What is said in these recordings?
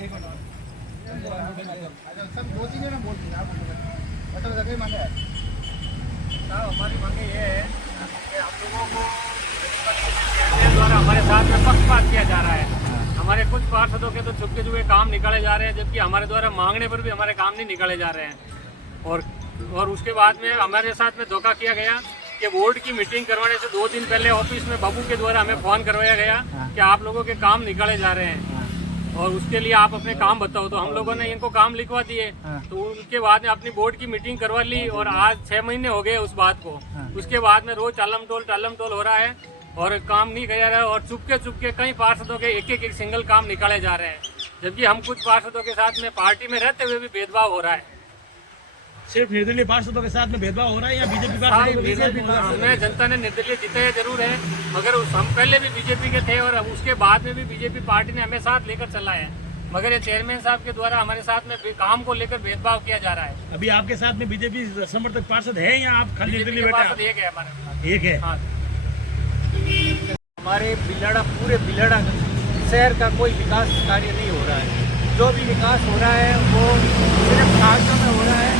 हमारी मांगे ये है कि हम लोगों को द्वारा हमारे साथ में पक्षपात किया जा रहा है। हमारे कुछ पार्षदों के तो छुपके छुपके काम निकाले जा रहे हैं, जबकि हमारे द्वारा मांगने पर भी हमारे काम नहीं निकाले जा रहे हैं। और उसके बाद में हमारे साथ में धोखा किया गया कि बोर्ड की मीटिंग करवाने से 2 दिन पहले ऑफिस में बाबू के द्वारा हमें फोन करवाया गया कि आप लोगों के काम निकाले जा रहे हैं और उसके लिए आप अपने काम बताओ। तो हम लोगों ने इनको काम लिखवा दिए। तो उनके बाद में अपनी बोर्ड की मीटिंग करवा ली और आज 6 महीने हो गए उस बात को। उसके बाद में रोज टालम टोल हो रहा है और काम नहीं किया जा रहा है और चुपके कई पार्षदों के एक सिंगल काम निकाले जा रहे हैं, जबकि हम कुछ पार्षदों के साथ में पार्टी में रहते हुए भी भेदभाव हो रहा है। सिर्फ निर्दलीय पार्षदों के साथ में भेदभाव हो रहा है या बीजेपी पार्षदों? हमें जनता ने निर्दलीय जिताया जरूर है, मगर हम पहले भी बीजेपी के थे और उसके बाद में भी बीजेपी पार्टी ने हमें साथ लेकर चला है। मगर ये चेयरमैन साहब के द्वारा हमारे साथ में काम को लेकर भेदभाव किया जा रहा है। अभी आपके साथ में बीजेपी समर्थक पार्षद है या आप खाली निर्दलीय पार्षद एक है हमारे साथ? एक है। हाँ। हमारे पूरे बिलड़ा शहर का कोई विकास कार्य नहीं हो रहा है। जो भी विकास हो रहा है वो सिर्फ कागजों में हो रहा है,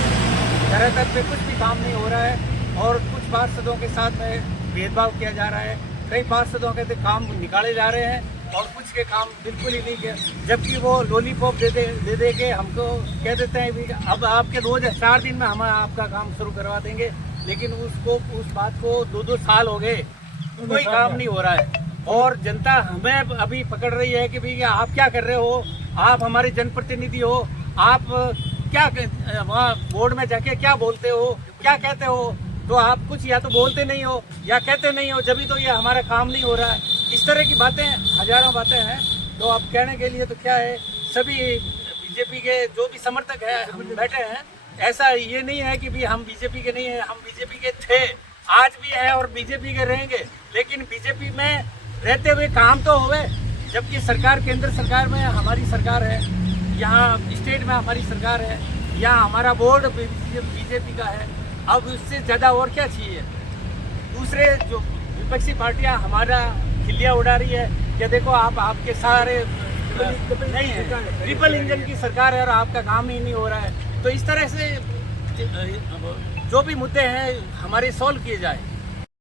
धरातल पे कुछ भी काम नहीं हो रहा है। और कुछ पार्षदों के साथ में भेदभाव किया जा रहा है। कई पार्षदों के काम निकाले जा रहे हैं और कुछ के काम बिल्कुल ही नहीं किया, जबकि वो लॉलीपॉप दे के हमको कह देते हैं कि अब आपके रोज 4 दिन में हम आपका काम शुरू करवा देंगे, लेकिन उस बात को 2-2 साल हो गए, कोई काम नहीं हो रहा है। और जनता हमें अभी पकड़ रही है कि भाई आप क्या कर रहे हो, आप हमारे जनप्रतिनिधि हो, आप क्या वहाँ बोर्ड में जाके क्या बोलते हो, क्या कहते हो। तो आप कुछ या तो बोलते नहीं हो या कहते नहीं हो, जब भी तो ये हमारा काम नहीं हो रहा है। इस तरह की बातें हजारों बातें हैं। तो आप कहने के लिए तो क्या है, सभी बीजेपी के जो भी समर्थक है हम बैठे हैं। ऐसा ये नहीं है कि भी हम बीजेपी के नहीं है, हम बीजेपी के थे, आज भी है और बीजेपी के रहेंगे। लेकिन बीजेपी में रहते हुए काम तो होवे, जबकि सरकार केंद्र सरकार में हमारी सरकार है, यहाँ स्टेट में हमारी सरकार है, यहाँ हमारा बोर्ड बीजेपी का है। अब उससे ज़्यादा और क्या चाहिए। दूसरे जो विपक्षी पार्टियां हमारा खिल्लियाँ उड़ा रही है कि देखो आपके सारे नहीं है, ट्रिपल इंजन की सरकार है और आपका काम ही नहीं हो रहा है। तो इस तरह से जो भी मुद्दे हैं हमारे सॉल्व किए जाए।